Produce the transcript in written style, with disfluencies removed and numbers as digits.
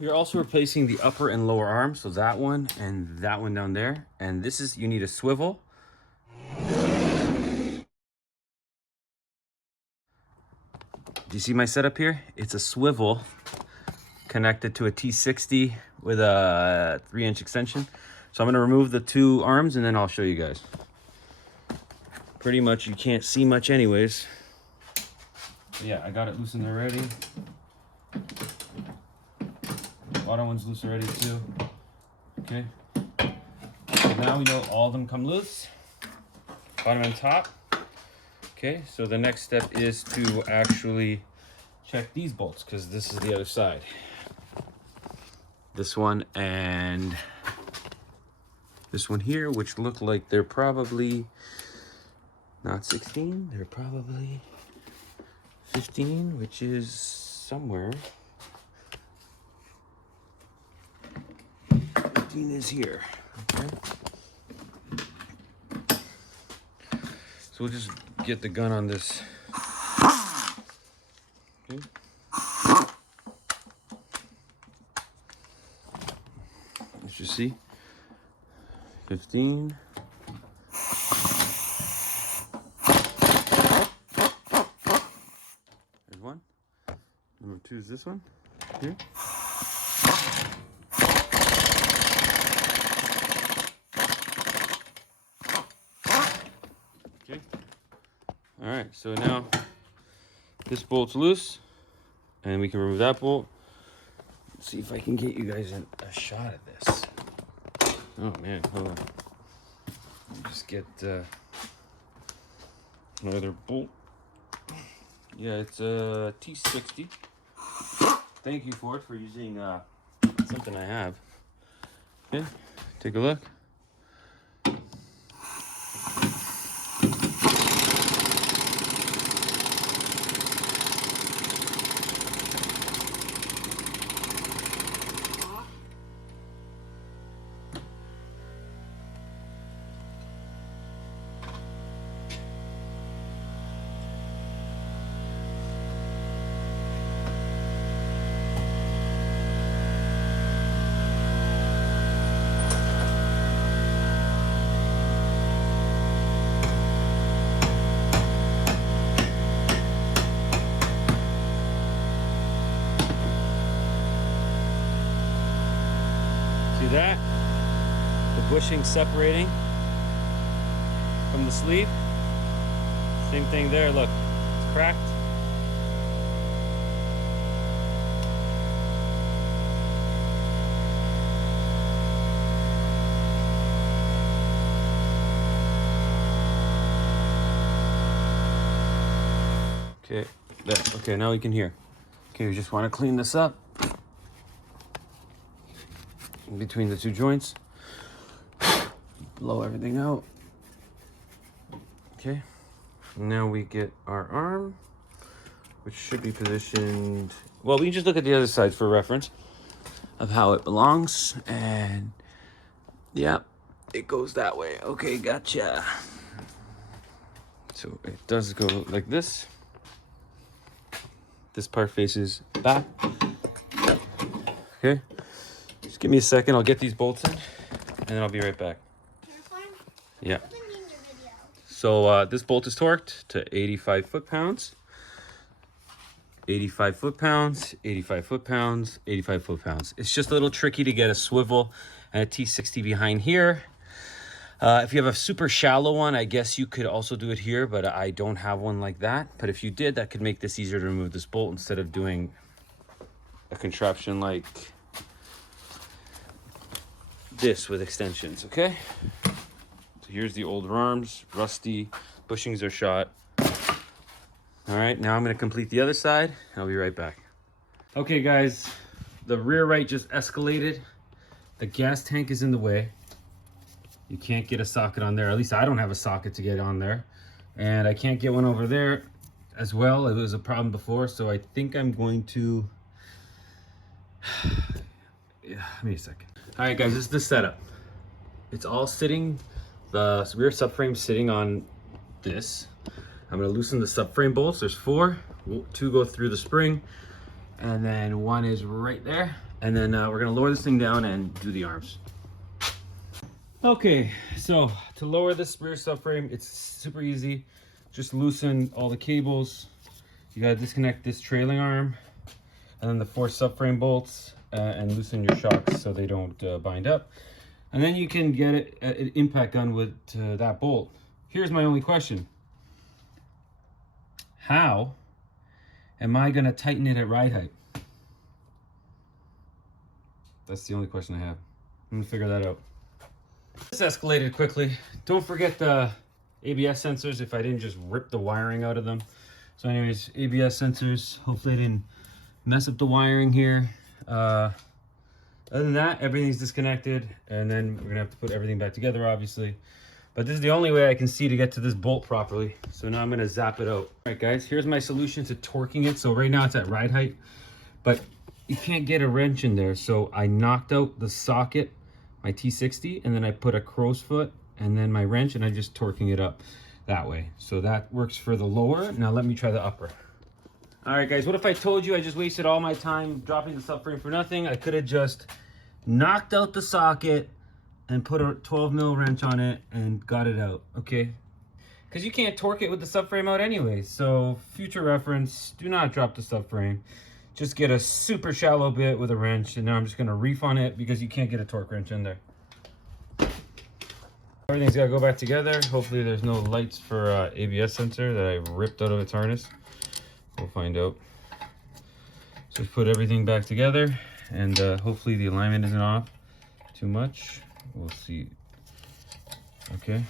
We're also replacing the upper and lower arms, so that one and that one down there. And this is, you need a swivel. Do you see my setup here? It's a swivel connected to a T60 with a 3-inch extension. So I'm gonna remove the two arms and then I'll show you guys. Pretty much you can't see much anyways. But yeah, I got it loosened already. Bottom one's loose already too. Okay. So now we know all of them come loose. Bottom and top. Okay, so the next step is to actually check these bolts because this is the other side. This one and this one here, which look like they're probably not 16, they're probably 15, which is somewhere. 15 is here, okay? So we'll just get the gun on this. Okay. As you see, 15. There's one. Number 2 is this one here. Okay. All right, so now this bolt's loose and we can remove that bolt. Let's see if I can get you guys a shot at this. Oh man, hold on. Just get another bolt. Yeah, it's a T60. Thank you, Ford, for using something I have. Okay, take a look. See that? The bushing separating from the sleeve. Same thing there, look, it's cracked. Okay, there. Okay, now we can hear. Okay, we just want to clean this up in between the two joints. Blow everything out. Okay, now we get our arm, which should be positioned. Well, we can just look at the other side for reference of how it belongs. And yeah, it goes that way. Okay, gotcha. So it does go like this. This part faces back. Okay, just give me a second. I'll get these bolts in and then I'll be right back. Yeah. So this bolt is torqued to 85 foot-pounds. 85 foot-pounds, 85 foot-pounds, 85 foot-pounds. It's just a little tricky to get a swivel and a T60 behind here. If you have a super shallow one, I guess you could also do it here, but I don't have one like that. But if you did, that could make this easier to remove this bolt instead of doing a contraption like this with extensions, okay? So here's the older arms, rusty, bushings are shot. All right, now I'm gonna complete the other side, and I'll be right back. Okay guys, the rear right just escalated. The gas tank is in the way. You can't get a socket on there. At least I don't have a socket to get on there. And I can't get one over there as well. It was a problem before, so I think I'm going to... yeah, give me a second. All right, guys, this is the setup. It's all sitting, the rear subframe sitting on this. I'm gonna loosen the subframe bolts. There's 4. 2 go through the spring, and then 1 is right there. And then we're gonna lower this thing down and do the arms. Okay, so to lower this rear subframe, it's super easy. Just loosen all the cables. You gotta disconnect this trailing arm and then the 4 subframe bolts and loosen your shocks so they don't bind up. And then you can get it an impact gun with that bolt. Here's my only question. How am I gonna tighten it at ride height? That's the only question I have. I'm gonna figure that out. This escalated quickly. Don't forget the ABS sensors if I didn't just rip the wiring out of them. So anyways, ABS sensors, hopefully I didn't mess up the wiring here. Other than that, everything's disconnected, and then we're gonna have to put everything back together, obviously. But this is the only way I can see to get to this bolt properly. So now I'm gonna zap it out. All right guys, here's my solution to torquing it. So right now it's at ride height, but you can't get a wrench in there. So I knocked out the socket, my T60, and then I put a crow's foot and then my wrench, and I just torquing it up that way. So that works for the lower. Now let me try the upper. All right guys, what if I told you I just wasted all my time dropping the subframe for nothing? I could have just knocked out the socket and put a 12 mil wrench on it and got it out, okay? Because you can't torque it with the subframe out anyway. So future reference, do not drop the subframe. Just get a super shallow bit with a wrench, and now I'm just gonna reef on it because you can't get a torque wrench in there. Everything's gotta go back together. Hopefully there's no lights for ABS sensor that I ripped out of its harness. We'll find out. So just put everything back together, and hopefully the alignment isn't off too much. We'll see. Okay.